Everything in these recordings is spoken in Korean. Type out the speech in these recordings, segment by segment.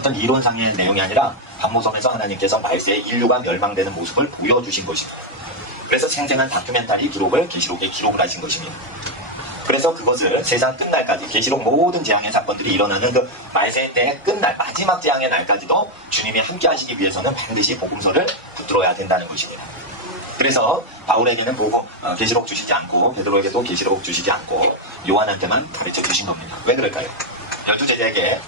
어떤 이론상의 내용이 아니라 박모섬에서 하나님께서 말세에 인류가 멸망되는 모습을 보여주신 것입니다. 그래서 생생한 다큐멘터리 기록을 계시록에 기록을 하신 것입니다. 그래서 그것을 세상 끝날까지 계시록 모든 재앙의 사건들이 일어나는 그 말세 때의 끝날 마지막 재앙의 날까지도 주님이 함께 하시기 위해서는 반드시 복음서를 붙들어야 된다는 것입니다. 그래서 바울에게는 보고 어, 계시록 주시지 않고 베드로에게도 계시록 주시지 않고 요한한테만 가르쳐 주신 겁니다. 왜 그럴까요? 열두 제자에게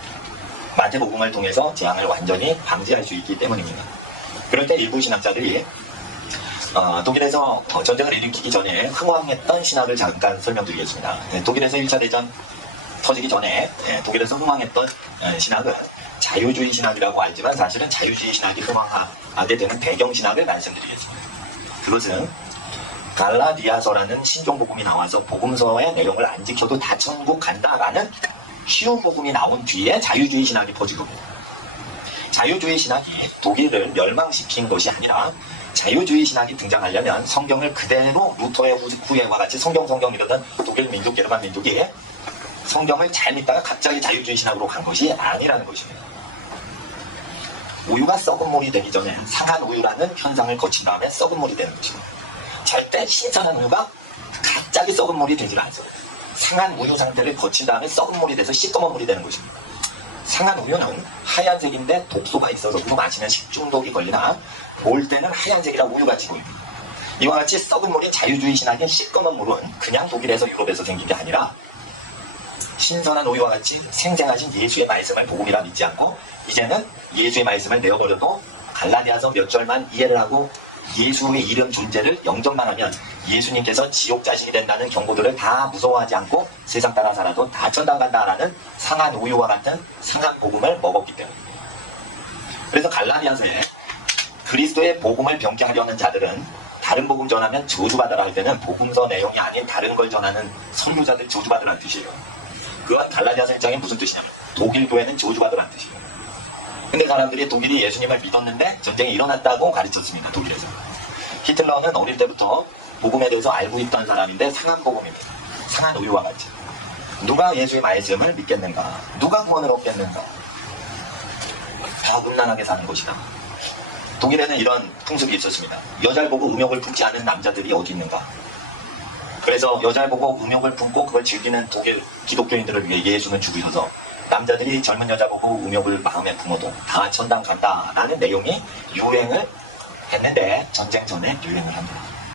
마태복음을 통해서 재앙을 완전히 방지할 수 있기 때문입니다. 그럴 때 일부 신학자들이 어, 독일에서 어, 전쟁을 일으키기 전에 흥왕했던 신학을 잠깐 설명드리겠습니다. 네, 독일에서 1차 대전 터지기 전에 네, 독일에서 흥왕했던 어, 신학은 자유주의 신학이라고 알지만 사실은 자유주의 신학이 흥왕하게 되는 배경 신학을 말씀드리겠습니다. 그것은 갈라디아서라는 신종 복음이 나와서 복음서의 내용을 안 지켜도 다 천국 간다라는 쉬운 복음이 나온 뒤에 자유주의 신학이 퍼지거든요. 자유주의 신학이 독일을 멸망시킨 것이 아니라 자유주의 신학이 등장하려면 성경을 그대로 루터의 후- 후예와 같이 성경 성경 이러던 독일 민족 게르만 민족이 성경을 잘 믿다가 갑자기 자유주의 신학으로 간 것이 아니라는 것입니다. 우유가 썩은 물이 되기 전에 상한 우유라는 현상을 거친 다음에 썩은 물이 되는 것입니다. 절대 신선한 우유가 갑자기 썩은 물이 되질 않습니다. 상한 우유 상태를 거친 다음에 썩은 물이 돼서 시꺼먼 물이 되는 것입니다. 상한 우유는 하얀색인데 독소가 있어서 우유 마시면 식중독이 걸리나 볼 때는 하얀색이라 우유같이 보입니다. 이와 같이 썩은 물이 자유주의 신학의 시꺼먼 물은 그냥 독일에서 유럽에서 생긴 게 아니라 신선한 우유와 같이 생생하신 예수의 말씀을 복음이라 믿지 않고 이제는 예수의 말씀을 내어버려도 갈라디아서 몇 절만 이해를 하고 예수의 이름 존재를 영접만 하면 예수님께서 지옥 자식이 된다는 경고들을 다 무서워하지 않고 세상 따라 살아도 다 천당 간다라는 상한 우유와 같은 상한 복음을 먹었기 때문입니다. 그래서 갈라디아서에 그리스도의 복음을 병케하려는 자들은 다른 복음 전하면 저주받아라 할 때는 복음서 내용이 아닌 다른 걸 전하는 선교자들 저주받으라는 뜻이에요. 그건 갈라디아서 1장에 무슨 뜻이냐면 독일 교회는 저주받으라는 뜻이에요. 근데 사람들이 독일이 예수님을 믿었는데 전쟁이 일어났다고 가르쳤습니다. 독일에서. 히틀러는 어릴 때부터 복음에 대해서 알고 있던 사람인데 상한 복음입니다. 상한 우유와 같이. 누가 예수의 말씀을 믿겠는가? 누가 구원을 얻겠는가? 다 음란하게 사는 것이다. 독일에는 이런 풍습이 있었습니다. 여자를 보고 음욕을 품지 않은 남자들이 어디 있는가? 그래서 여자를 보고 음욕을 품고 그걸 즐기는 독일 기독교인들을 위해 예수는 죽으셔서 남자들이 젊은 여자 보고 음욕을 마음에 품어도 다 천당 간다라는 내용이 유행을 했는데 전쟁 전에 유행을 합니다.